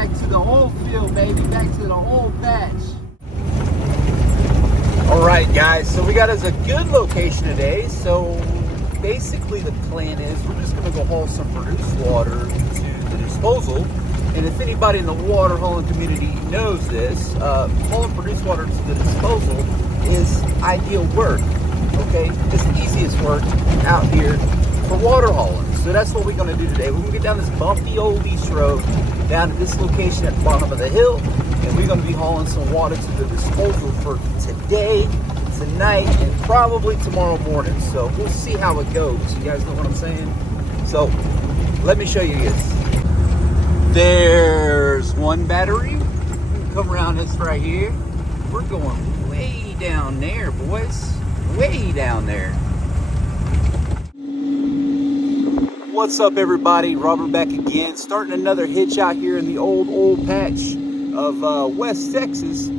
back to the old field, baby. Back to the old patch. All right, guys. So we got us a good location today. So basically the plan is we're just going to go haul some produced water to the disposal. And if anybody in the water hauling community knows this, hauling produced water to the disposal is ideal work. Okay, it's the easiest work out here for water hauling. So that's what we're going to do today. We're going to get down this bumpy old Lease road down to this location at the bottom of the hill, and we're going to be hauling some water to the disposal for today, tonight, and probably tomorrow morning. So we'll see how it goes. You guys know what I'm saying? So let me show you this. There's one battery. Come around this right here. We're going way down there, boys. Way down there. What's up, everybody? Robert back again, starting another hitch out here in the old patch of West Texas.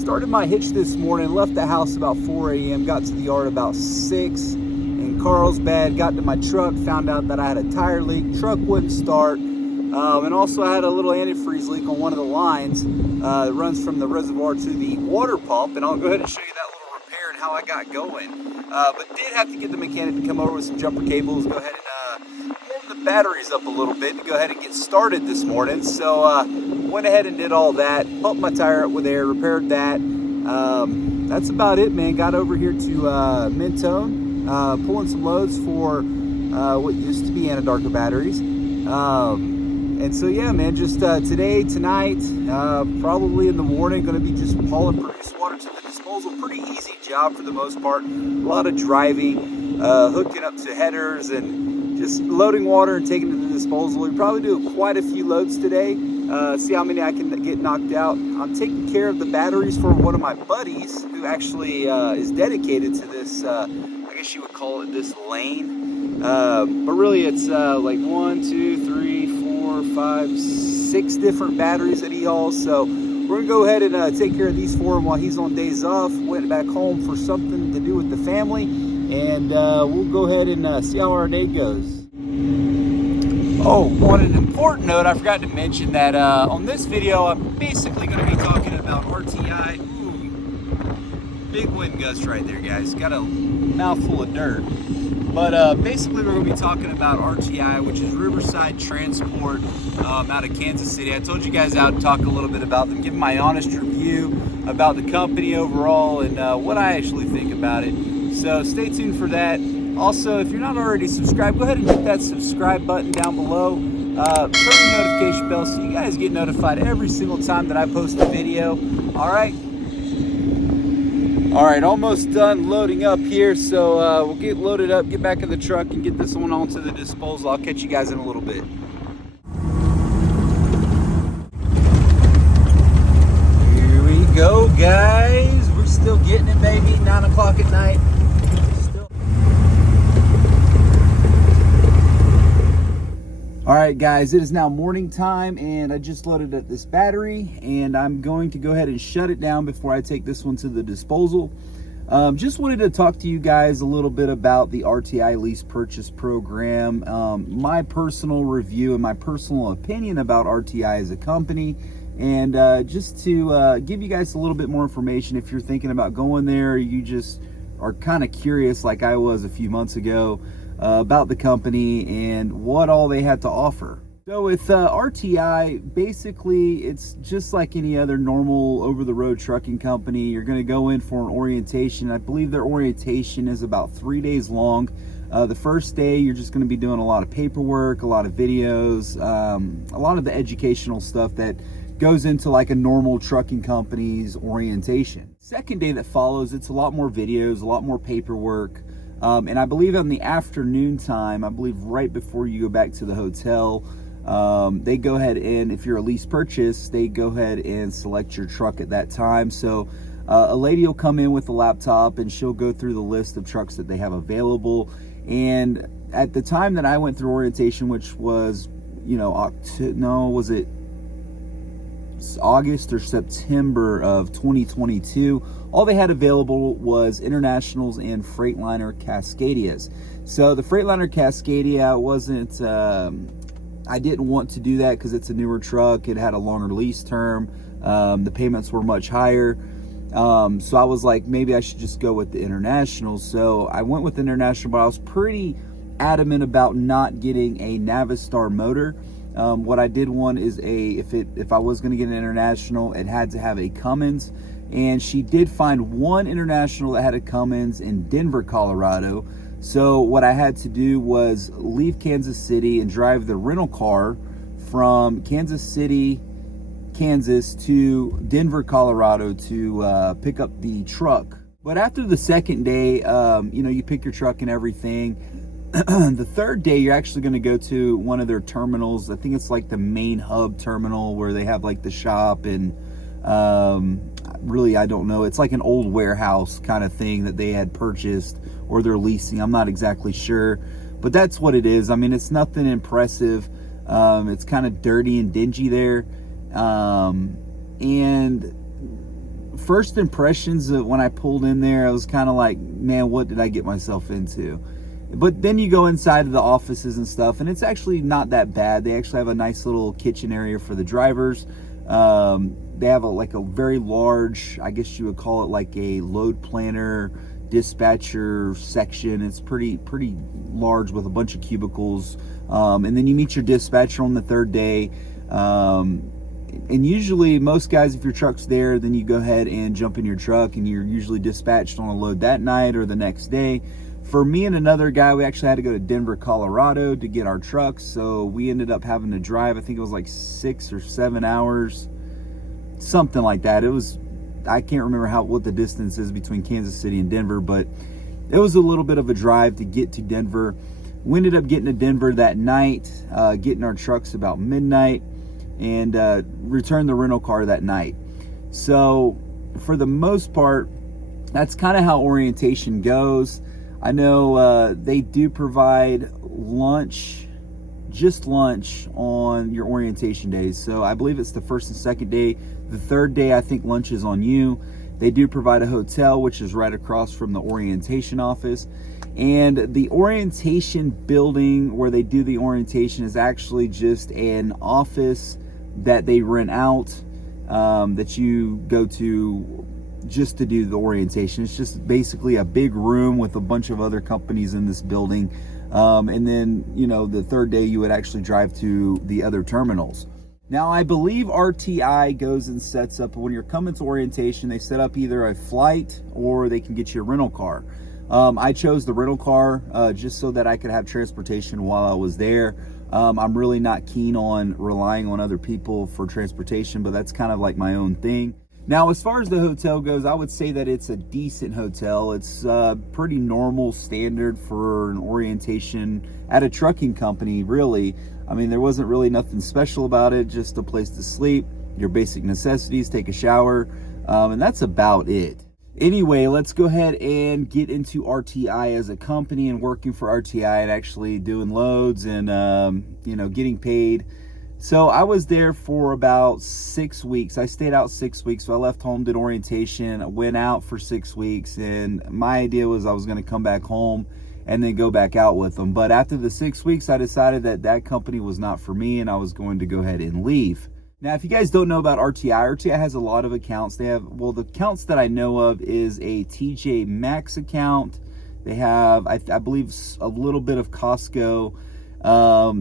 Started my hitch this morning, left the house about 4 a.m., got to the yard about 6 in Carlsbad, got to my truck, found out that I had a tire leak, truck wouldn't start, and also I had a little antifreeze leak on one of the lines that runs from the reservoir to the water pump, and I'll go ahead and show you that little repair and how I got going. But did have to get the mechanic to come over with some jumper cables, go ahead and warm the batteries up a little bit to go ahead and get started this morning. So went ahead and did all that, pumped my tire up with air, repaired that. That's about it, man. Got over here to Mentone, pulling some loads for what used to be Anadarko batteries. And so yeah, man, just today, tonight, probably in the morning, going to be just hauling produced water to the disposal. Pretty easy job for the most part. A lot of driving, hooking up to headers, and just loading water and taking it to the disposal. We probably do quite a few loads today. See how many I can get knocked out. I'm taking care of the batteries for one of my buddies who actually is dedicated to this, I guess you would call it this lane. But really it's like 1, 2, 3, 4, 5, 6 different batteries that he hauls. So we're gonna go ahead and take care of these for him while he's on days off. Went back home for something to do with the family, and we'll go ahead and see how our day goes. Oh, on an important note, I forgot to mention that on this video, I'm basically going to be talking about RTI. Ooh, big wind gust right there, guys. Got a mouthful of dirt. But basically, we're going to be talking about RTI, which is Riverside Transport out of Kansas City. I told you guys I'd talk a little bit about them, give my honest review about the company overall and what I actually think about it. So stay tuned for that. Also, if you're not already subscribed, go ahead and hit that subscribe button down below. Turn the notification bell so you guys get notified every single time that I post a video. All right, almost done loading up here. So we'll get loaded up, get back in the truck, and get this one onto the disposal. I'll catch you guys in a little bit. Here we go, guys. We're still getting it, baby. 9 o'clock at night. All right, guys, it is now morning time, and I just loaded up this battery, and I'm going to go ahead and shut it down before I take this one to the disposal. Just wanted to talk to you guys a little bit about the RTI lease purchase program, my personal review and my personal opinion about RTI as a company, and just to give you guys a little bit more information if you're thinking about going there, or you just are kind of curious like I was a few months ago about the company and what all they had to offer. So with RTI, basically it's just like any other normal over-the-road trucking company. You're going to go in for an orientation. I believe their orientation is about 3 days long. The first day you're just going to be doing a lot of paperwork, a lot of videos, a lot of the educational stuff that goes into like a normal trucking company's orientation. Second day that follows, it's a lot more videos, a lot more paperwork. And I believe on the afternoon time, I believe right before you go back to the hotel, they go ahead and, if you're a lease purchase, they go ahead and select your truck at that time. So a lady will come in with a laptop and she'll go through the list of trucks that they have available. And at the time that I went through orientation, which was, was it August or September of 2022, all they had available was Internationals and Freightliner Cascadias. So the Freightliner Cascadia wasn't, I didn't want to do that because it's a newer truck. It had a longer lease term. The payments were much higher. So I was like, maybe I should just go with the International. So I went with the International, but I was pretty adamant about not getting a Navistar motor. What I did want is if I was going to get an International, it had to have a Cummins. And she did find one International that had a Cummins in Denver, Colorado. So what I had to do was leave Kansas City and drive the rental car from Kansas City, Kansas to Denver, Colorado to pick up the truck. But after the second day, you pick your truck and everything. The third day, you're actually going to go to one of their terminals. I think it's like the main hub terminal where they have like the shop and really, I don't know. It's like an old warehouse kind of thing that they had purchased or they're leasing. I'm not exactly sure, but that's what it is. I mean, it's nothing impressive. It's kind of dirty and dingy there. And first impressions of when I pulled in there, I was kind of like, man, what did I get myself into? But then you go inside of the offices and stuff, and it's actually not that bad. They actually have a nice little kitchen area for the drivers. They have a very large, I guess you would call it like a load planner dispatcher section. It's pretty large with a bunch of cubicles. And then you meet your dispatcher on the third day. And usually most guys, if your truck's there, then you go ahead and jump in your truck and you're usually dispatched on a load that night or the next day. For me and another guy, we actually had to go to Denver, Colorado to get our trucks. So we ended up having to drive, I think it was like 6 or 7 hours, something like that. I can't remember what the distance is between Kansas City and Denver, but it was a little bit of a drive to get to Denver. We ended up getting to Denver that night, getting our trucks about midnight, and returned the rental car that night. So for the most part, that's kind of how orientation goes. I know they do provide lunch, just lunch on your orientation days. So I believe it's the first and second day. The third day, I think lunch is on you. They do provide a hotel, which is right across from the orientation office. And the orientation building where they do the orientation is actually just an office that they rent out, that you go to just to do the orientation. It's just basically a big room with a bunch of other companies in this building. And then, the third day you would actually drive to the other terminals. Now, I believe RTI goes and sets up, when you're coming to orientation, they set up either a flight or they can get you a rental car. I chose the rental car just so that I could have transportation while I was there. I'm really not keen on relying on other people for transportation, but that's kind of like my own thing. Now, as far as the hotel goes, I would say that it's a decent hotel. It's pretty normal standard for an orientation at a trucking company, really. I mean, there wasn't really nothing special about it, just a place to sleep, your basic necessities, take a shower, and that's about it. Anyway, let's go ahead and get into RTI as a company and working for RTI and actually doing loads and, getting paid. So I was there for about 6 weeks. I stayed out 6 weeks. So I left home, did orientation, I went out for 6 weeks. And my idea was I was going to come back home and then go back out with them. But after the 6 weeks, I decided that company was not for me and I was going to go ahead and leave. Now, if you guys don't know about RTI has a lot of accounts. They have, the accounts that I know of is a TJ Maxx account. They have, I believe, a little bit of Costco.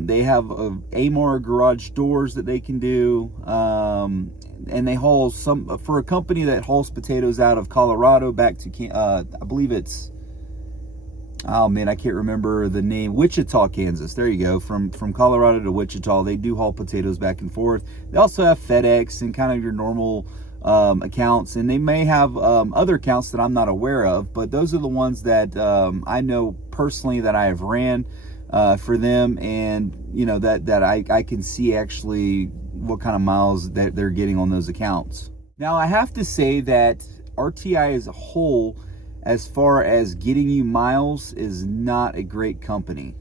They have Amar garage doors that they can do. And they haul for a company that hauls potatoes out of Colorado back to, I believe it's, oh man, I can't remember the name. Wichita, Kansas. There you go. From Colorado to Wichita, they do haul potatoes back and forth. They also have FedEx and kind of your normal accounts, and they may have other accounts that I'm not aware of, but those are the ones that I know personally that I have ran for them, and that I can see actually what kind of miles that they're getting on those accounts. Now, I have to say that RTI as a whole, as far as getting you miles, is not a great company.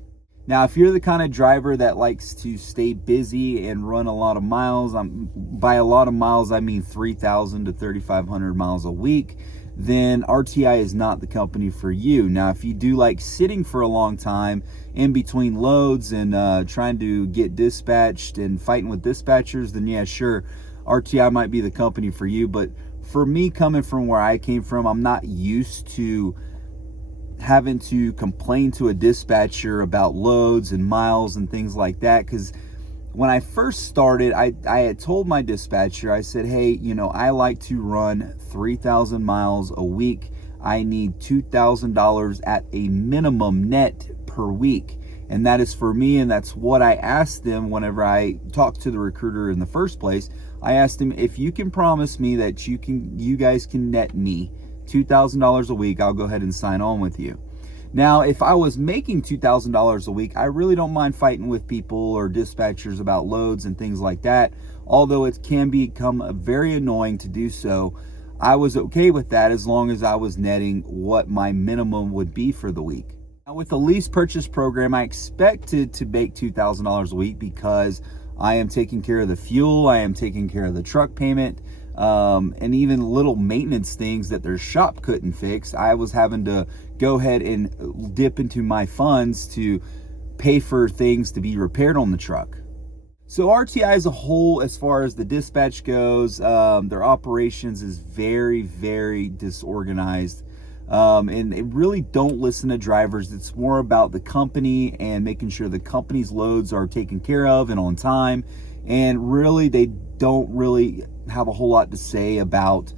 Now, if you're the kind of driver that likes to stay busy and run a lot of miles, by a lot of miles, I mean 3,000 to 3,500 miles a week, then RTI is not the company for you. Now, if you do like sitting for a long time in between loads and trying to get dispatched and fighting with dispatchers, then yeah, sure, RTI might be the company for you. But for me, coming from where I came from, I'm not used to having to complain to a dispatcher about loads and miles and things like that. Because when I first started, I had told my dispatcher, I said, hey, you know, I like to run 3,000 miles a week. I need $2,000 at a minimum net per week. And that is for me, and that's what I asked them whenever I talked to the recruiter in the first place. I asked him, if you can promise me that you guys can net me $2,000 a week, I'll go ahead and sign on with you. Now, if I was making $2,000 a week, I really don't mind fighting with people or dispatchers about loads and things like that. Although it can become very annoying to do so, I was okay with that as long as I was netting what my minimum would be for the week. Now, with the lease purchase program, I expected to make $2,000 a week because I am taking care of the fuel, I am taking care of the truck payment, and even little maintenance things that their shop couldn't fix. I was having to go ahead and dip into my funds to pay for things to be repaired on the truck. So RTI as a whole, as far as the dispatch goes, their operations is very, very disorganized. And they really don't listen to drivers. It's more about the company and making sure the company's loads are taken care of and on time. And really, they don't really have a whole lot to say about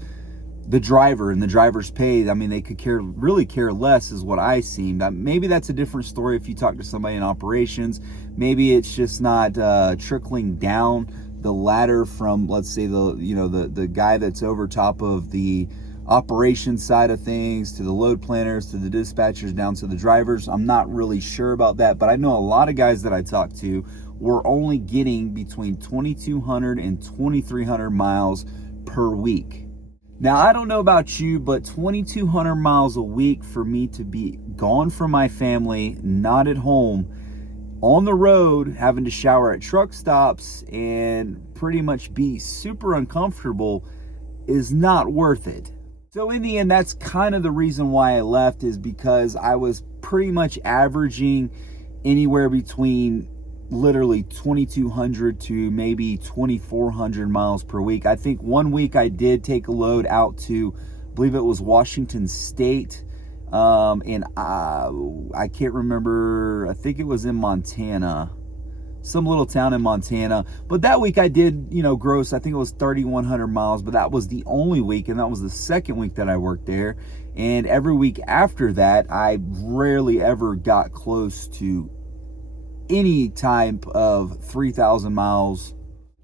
the driver and the driver's pay. I mean, they could really care less is what I seen. Maybe that's a different story if you talk to somebody in operations. Maybe it's just not trickling down the ladder from, let's say, the guy that's over top of the operations side of things to the load planners to the dispatchers down to the drivers. I'm not really sure about that, but I know a lot of guys that I talk to were only getting between 2,200 and 2,300 miles per week. Now, I don't know about you, but 2,200 miles a week for me to be gone from my family, not at home, on the road, having to shower at truck stops and pretty much be super uncomfortable is not worth it. So in the end, that's kind of the reason why I left, is because I was pretty much averaging anywhere between literally 2,200 to maybe 2,400 miles per week. I think one week I did take a load out to, I believe it was Washington State, and I can't remember, I think it was in Montana, some little town in Montana. But that week I did, gross, I think it was 3,100 miles, but that was the only week, and that was the second week that I worked there. And every week after that, I rarely ever got close to any type of 3,000 miles.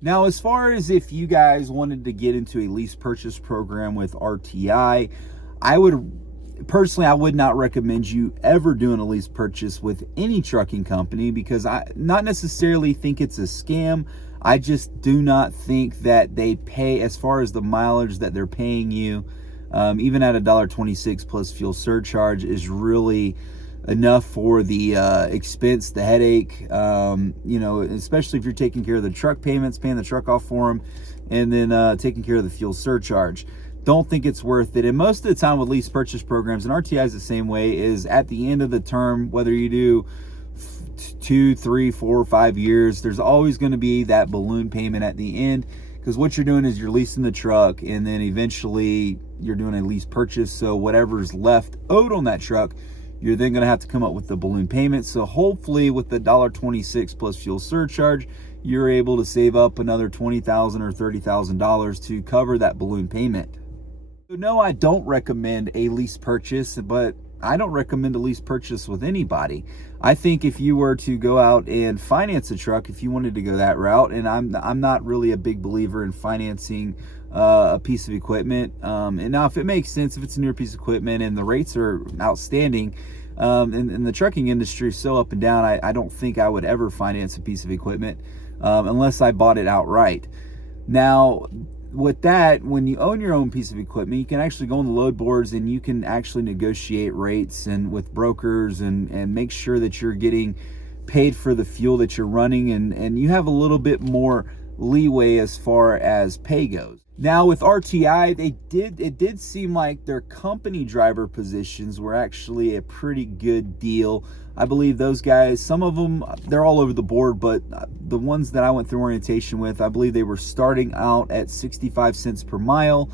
Now, as far as if you guys wanted to get into a lease purchase program with RTI, I would not recommend you ever doing a lease purchase with any trucking company, because I not necessarily think it's a scam. I just do not think that they pay, as far as the mileage that they're paying you, even at $1.26 plus fuel surcharge, is really enough for the expense, the headache, especially if you're taking care of the truck payments, paying the truck off for them, and then taking care of the fuel surcharge. Don't think it's worth it. And most of the time with lease purchase programs, and RTI is the same way, is at the end of the term, whether you do 2, 3, 4, 5 years, there's always going to be that balloon payment at the end, because what you're doing is you're leasing the truck, and then eventually you're doing a lease purchase. So whatever's left owed on that truck, you're then going to have to come up with the balloon payment. So hopefully with the $1.26 plus fuel surcharge, you're able to save up another $20,000 or $30,000 to cover that balloon payment. So no, I don't recommend a lease purchase, but I don't recommend a lease purchase with anybody. I think if you were to go out and finance a truck, if you wanted to go that route, and I'm not really a big believer in financing a piece of equipment. And now if it makes sense, if it's a newer piece of equipment and the rates are outstanding, and the trucking industry is so up and down, I don't think I would ever finance a piece of equipment unless I bought it outright. Now, with that, when you own your own piece of equipment, you can actually go on the load boards and you can actually negotiate rates and with brokers and make sure that you're getting paid for the fuel that you're running, and you have a little bit more leeway as far as pay goes. Now with RTI, it did seem like their company driver positions were actually a pretty good deal. I believe those guys, some of them, they're all over the board, but the ones that I went through orientation with, I believe they were starting out at 65 cents per mile,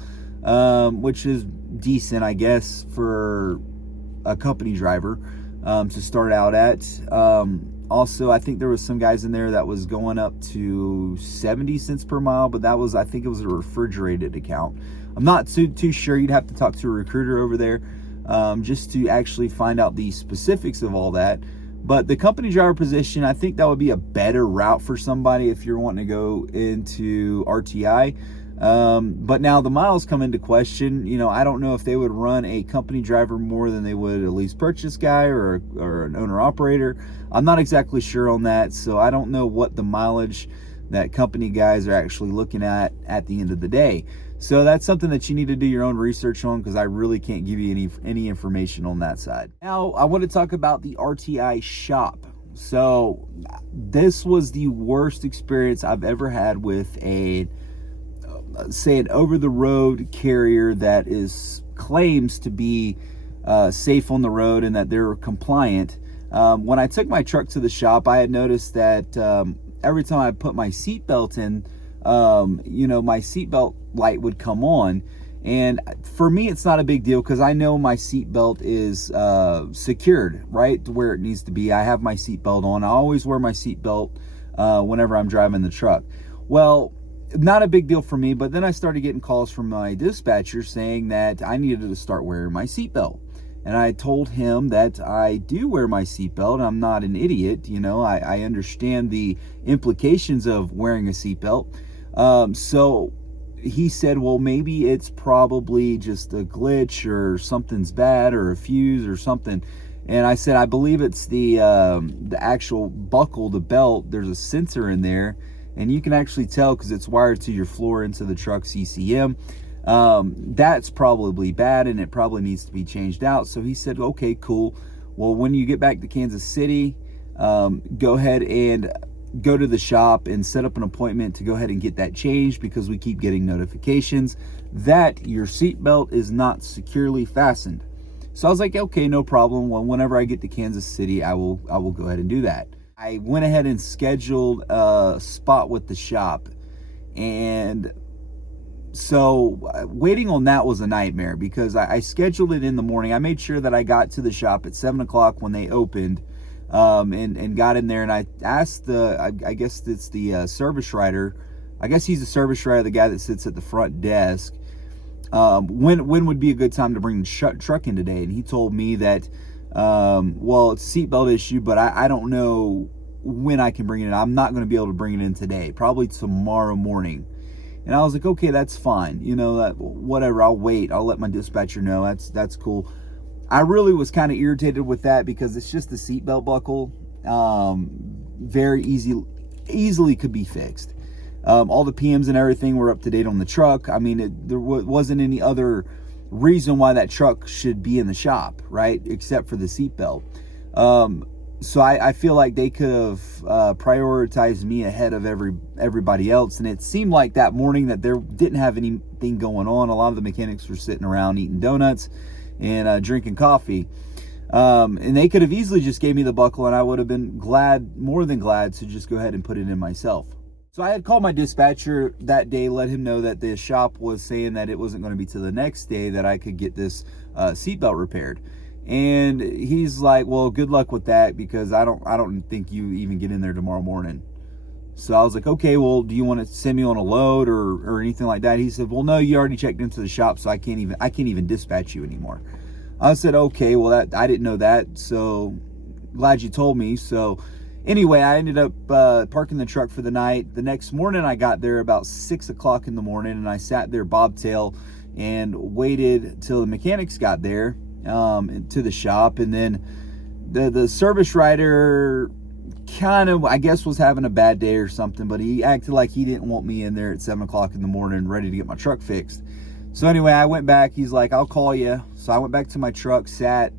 which is decent, I guess, for a company driver to start out at. Also, I think there was some guys in there that was going up to 70 cents per mile, but I think it was a refrigerated account. I'm not too sure. You'd have to talk to a recruiter over there just to actually find out the specifics of all that. But the company driver position, I think that would be a better route for somebody if you're wanting to go into RTI. But now the miles come into question. I don't know if they would run a company driver more than they would a lease purchase guy or an owner operator. I'm not exactly sure on that, so I don't know what the mileage that company guys are actually looking at the end of the day. So that's something that you need to do your own research on, because I really can't give you any information on that side. Now I want to talk about the RTI shop. So this was the worst experience I've ever had with an over-the-road carrier that claims to be safe on the road and that they're compliant. When I took my truck to the shop, I had noticed that every time I put my seatbelt in, my seatbelt light would come on. And for me, it's not a big deal because I know my seatbelt is secured right to where it needs to be. I have my seatbelt on. I always wear my seatbelt whenever I'm driving the truck. Well, not a big deal for me, but then I started getting calls from my dispatcher saying that I needed to start wearing my seatbelt. And I told him that I do wear my seatbelt. I'm not an idiot. I understand the implications of wearing a seatbelt. So he said, well, maybe it's probably just a glitch or something's bad or a fuse or something. And I said, I believe it's the actual buckle, the belt. There's a sensor in there, and you can actually tell because it's wired to your floor into the truck's ECM. That's probably bad and it probably needs to be changed out. So he said, okay, cool. Well, when you get back to Kansas City, go ahead and go to the shop and set up an appointment to go ahead and get that changed, because we keep getting notifications that your seatbelt is not securely fastened. So I was like, okay, no problem. Well, whenever I get to Kansas City, I will go ahead and do that. I went ahead and scheduled a spot with the shop, and so waiting on that was a nightmare because I scheduled it in the morning. I made sure that I got to the shop at 7 o'clock when they opened, and got in there, and I asked I guess it's the service writer. I guess he's the service writer, the guy that sits at the front desk. When would be a good time to bring the truck in today? And he told me that, well, it's a seatbelt issue, but I don't know when I can bring it in. I'm not going to be able to bring it in today, probably tomorrow morning. And I was like, okay, that's fine. Whatever, I'll wait. I'll let my dispatcher know. That's cool. I really was kind of irritated with that because it's just the seatbelt buckle. Very easily could be fixed. All the PMs and everything were up to date on the truck. I mean, there wasn't any other reason why that truck should be in the shop, right? Except for the seatbelt. So I feel like they could have prioritized me ahead of everybody else. And it seemed like that morning that there didn't have anything going on. A lot of the mechanics were sitting around eating donuts and drinking coffee. And they could have easily just gave me the buckle, and I would have been more than glad to just go ahead and put it in myself. So I had called my dispatcher that day, let him know that the shop was saying that it wasn't going to be till the next day that I could get this seatbelt repaired. And he's like, well, good luck with that, because I don't think you even get in there tomorrow morning. So I was like, okay, well, do you want to send me on a load or anything like that? He said, well, no, you already checked into the shop, so I can't even dispatch you anymore. I said, okay, well, I didn't know that, so glad you told me. So anyway, I ended up parking the truck for the night. The next morning, I got there about 6 o'clock in the morning, and I sat there bobtail and waited till the mechanics got there to the shop. And then the service writer kind of, I guess, was having a bad day or something, but he acted like he didn't want me in there at 7 o'clock in the morning ready to get my truck fixed. So anyway, I went back. He's like, I'll call you. So I went back to my truck, sat,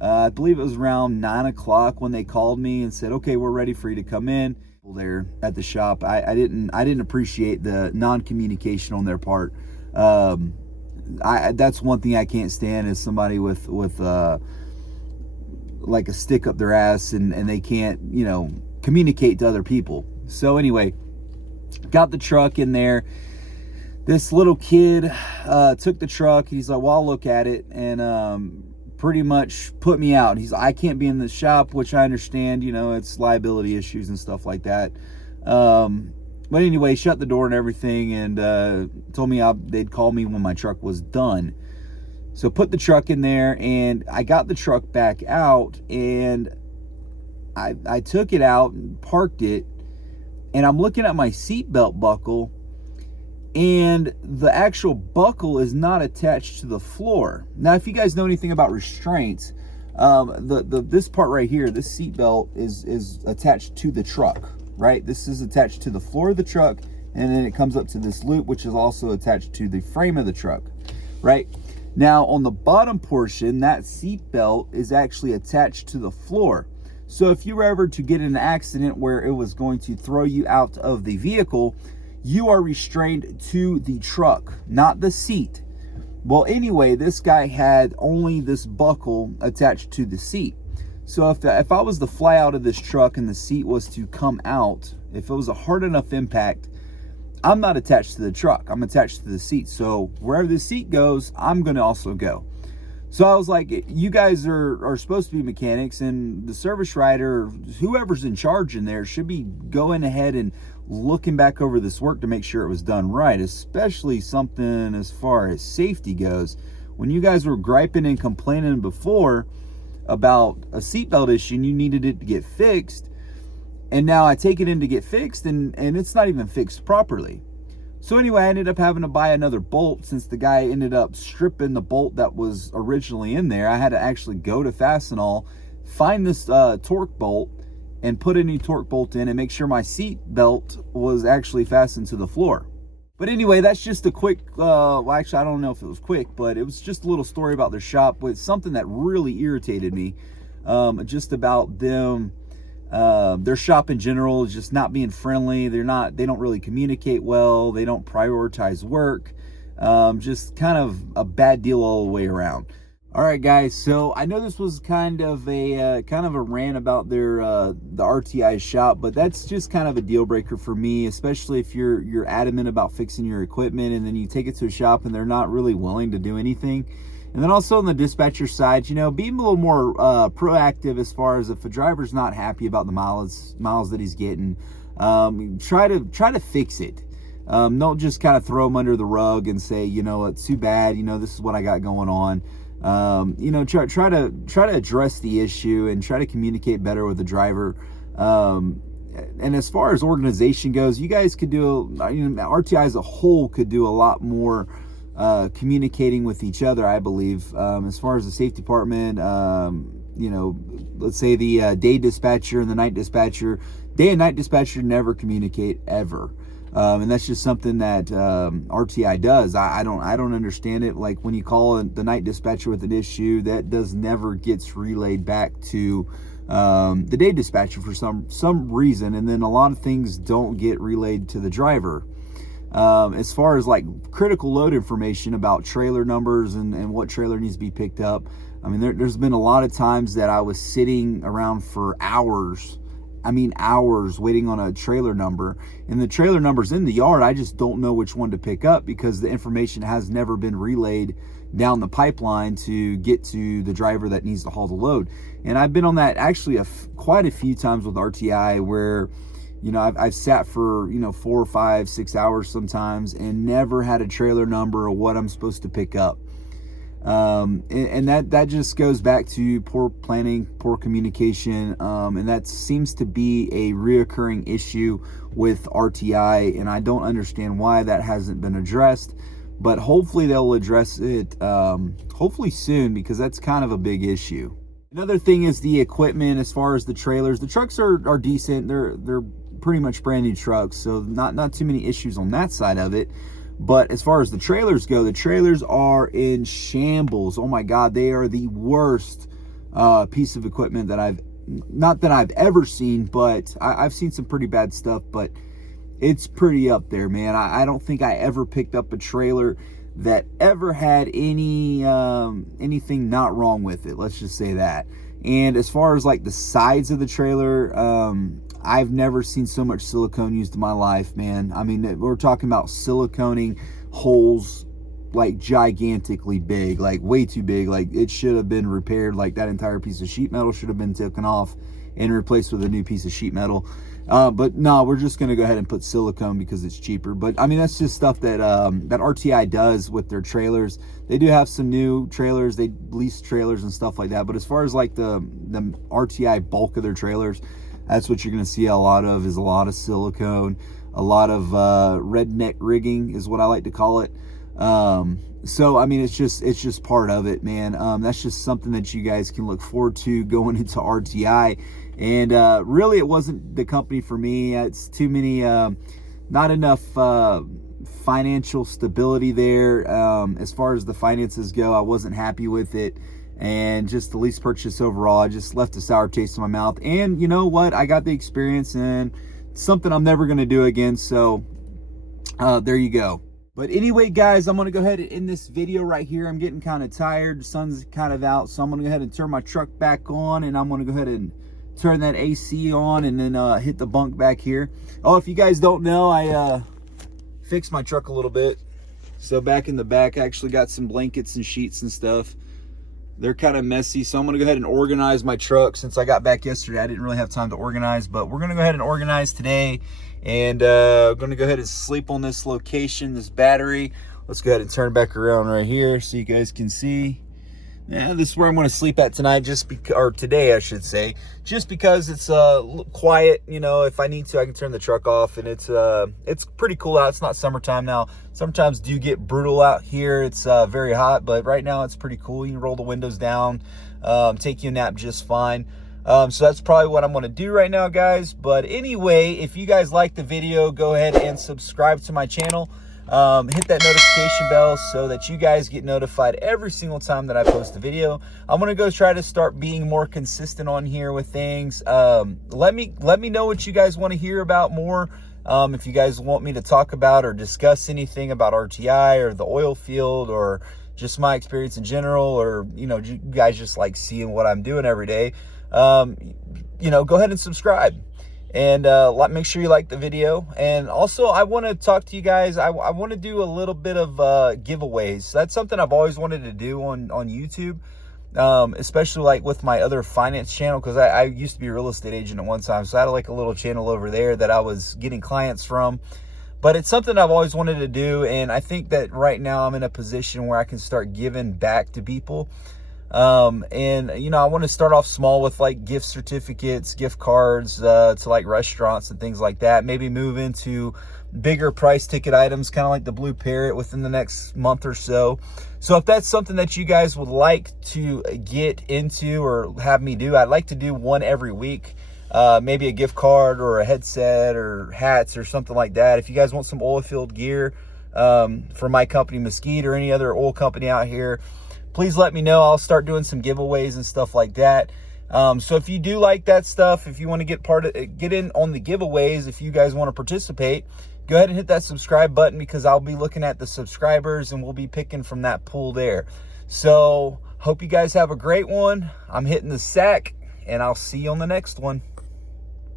I believe it was around 9 o'clock when they called me and said, okay, we're ready for you to come in. There at the shop, I didn't appreciate the non-communication on their part. That's one thing I can't stand, is somebody with like a stick up their ass, and they can't, communicate to other people. So anyway, got the truck in there. This little kid took the truck. He's like, well, I'll look at it, and pretty much put me out. He's like, I can't be in the shop, which I understand, it's liability issues and stuff like that. But anyway, shut the door and everything, and told me they'd call me when my truck was done. So put the truck in there, and I got the truck back out, and I took it out and parked it, and I'm looking at my seatbelt buckle, and the actual buckle is not attached to the floor. Now, if you guys know anything about restraints, this part right here, this seatbelt is attached to the truck, right? This is attached to the floor of the truck, and then it comes up to this loop, which is also attached to the frame of the truck, right? Now, on the bottom portion, that seatbelt is actually attached to the floor. So if you were ever to get in an accident where it was going to throw you out of the vehicle, you are restrained to the truck, not the seat. Well, anyway, this guy had only this buckle attached to the seat. So if I was to fly out of this truck and the seat was to come out, if it was a hard enough impact, I'm not attached to the truck. I'm attached to the seat. So wherever the seat goes, I'm going to also go. So I was like, you guys are supposed to be mechanics, and the service writer, whoever's in charge in there, should be going ahead and looking back over this work to make sure it was done right, especially something as far as safety goes. When you guys were griping and complaining before about a seatbelt issue and you needed it to get fixed, and now I take it in to get fixed, and it's not even fixed properly. So anyway, I ended up having to buy another bolt, since the guy ended up stripping the bolt that was originally in there. I had to actually go to Fastenal, find this torque bolt, and put a new torque bolt in, and make sure my seat belt was actually fastened to the floor. But anyway, that's just a quick, well, actually, I don't know if it was quick, but it was just a little story about their shop with something that really irritated me, just about them. Their shop in general is just not being friendly. They don't really communicate well. They don't prioritize work. Just kind of a bad deal all the way around. All right, guys. So I know this was kind of a rant about their the RTI shop, but that's just kind of a deal breaker for me, especially if you're adamant about fixing your equipment and then you take it to a shop and they're not really willing to do anything. And then also on the dispatcher side, being a little more proactive as far as if a driver's not happy about the miles that he's getting, try to fix it. Don't just kind of throw them under the rug and say, it's too bad. This is what I got going on. Try to address the issue and try to communicate better with the driver. And as far as organization goes, you guys could do, RTI as a whole could do a lot more communicating with each other, I believe. As far as the safety department, let's say the day dispatcher and the night dispatcher, day and night dispatcher never communicate ever. And that's just something that RTI does. I don't understand it. Like when you call the night dispatcher with an issue, that never gets relayed back to the day dispatcher for some reason, and then a lot of things don't get relayed to the driver. As far as like critical load information about trailer numbers and what trailer needs to be picked up, I mean, there's been a lot of times that I was sitting around for hours waiting on a trailer number, and the trailer number's in the yard. I just don't know which one to pick up because the information has never been relayed down the pipeline to get to the driver that needs to haul the load. And I've been on that actually quite a few times with RTI where, I've sat for, 4, 5, 6 hours sometimes and never had a trailer number or what I'm supposed to pick up. And that just goes back to poor planning, poor communication, and that seems to be a reoccurring issue with RTI, and I don't understand why that hasn't been addressed, but hopefully they'll address it hopefully soon, because that's kind of a big issue. Another thing is the equipment. As far as the trailers, the trucks are decent. They're pretty much brand new trucks, so not too many issues on that side of it. But as far as the trailers go, the trailers are in shambles. Oh my God, they are the worst piece of equipment that not that I've ever seen, but I've seen some pretty bad stuff, but it's pretty up there, man. I don't think I ever picked up a trailer that ever had anything not wrong with it. Let's just say that. And as far as like the sides of the trailer, I've never seen so much silicone used in my life, man. I mean, we're talking about siliconing holes like gigantically big, like way too big. Like it should have been repaired. Like that entire piece of sheet metal should have been taken off and replaced with a new piece of sheet metal. But no, we're just going to go ahead and put silicone because it's cheaper. But I mean, that's just stuff that that RTI does with their trailers. They do have some new trailers. They lease trailers and stuff like that. But as far as like the RTI bulk of their trailers, that's what you're going to see a lot of, is a lot of silicone, a lot of redneck rigging is what I like to call it. So I mean, it's just part of it, man. That's just something that you guys can look forward to going into RTI. And really, it wasn't the company for me. It's too many, not enough financial stability there. As far as the finances go, I wasn't happy with it. And just the lease purchase overall, I just left a sour taste in my mouth. And you know what? I got the experience, and it's something I'm never going to do again. So there you go. But anyway, guys, I'm going to go ahead and end this video right here. I'm getting kind of tired. The sun's kind of out. So I'm going to go ahead and turn my truck back on. And I'm going to go ahead and turn that AC on and then hit the bunk back here. Oh, if you guys don't know, I fixed my truck a little bit. So back in the back, I actually got some blankets and sheets and stuff. They're kind of messy, so I'm going to go ahead and organize my truck. Since I got back yesterday, I didn't really have time to organize, but we're going to go ahead and organize today. And I'm going to go ahead and sleep on this location, this battery. Let's go ahead and turn back around right here so you guys can see. Yeah, this is where I'm going to sleep at tonight, or today, I should say, just because it's quiet. You know, if I need to, I can turn the truck off, and it's pretty cool out. It's not summertime now. Sometimes do get brutal out here. It's very hot, but right now it's pretty cool. You can roll the windows down, take you a nap just fine. So that's probably what I'm going to do right now, guys. But anyway, if you guys like the video, go ahead and subscribe to my channel. Hit that notification bell so that you guys get notified every single time that I post a video. I'm gonna go try to start being more consistent on here with things. Let me know what you guys want to hear about more. If you guys want me to talk about or discuss anything about RTI or the oil field or just my experience in general, or you know, you guys just like seeing what I'm doing every day, you know, go ahead and subscribe. And make sure you like the video. And also, I want to talk to you guys. I want to do a little bit of giveaways. That's something I've always wanted to do on YouTube, especially like with my other finance channel, because I used to be a real estate agent at one time. So I had like a little channel over there that I was getting clients from. But it's something I've always wanted to do. And I think that right now I'm in a position where I can start giving back to people. And you know, I want to start off small with like gift certificates, gift cards, to like restaurants and things like that. Maybe move into bigger price ticket items, kind of like the Blue Parrot, within the next month or so. So if that's something that you guys would like to get into or have me do, I'd like to do one every week. Maybe a gift card or a headset or hats or something like that. If you guys want some oil field gear, from my company Mesquite or any other oil company out here, please let me know. I'll start doing some giveaways and stuff like that. So if you do like that stuff, if you want to get in on the giveaways, if you guys want to participate, go ahead and hit that subscribe button, because I'll be looking at the subscribers and we'll be picking from that pool there. So hope you guys have a great one. I'm hitting the sack, and I'll see you on the next one.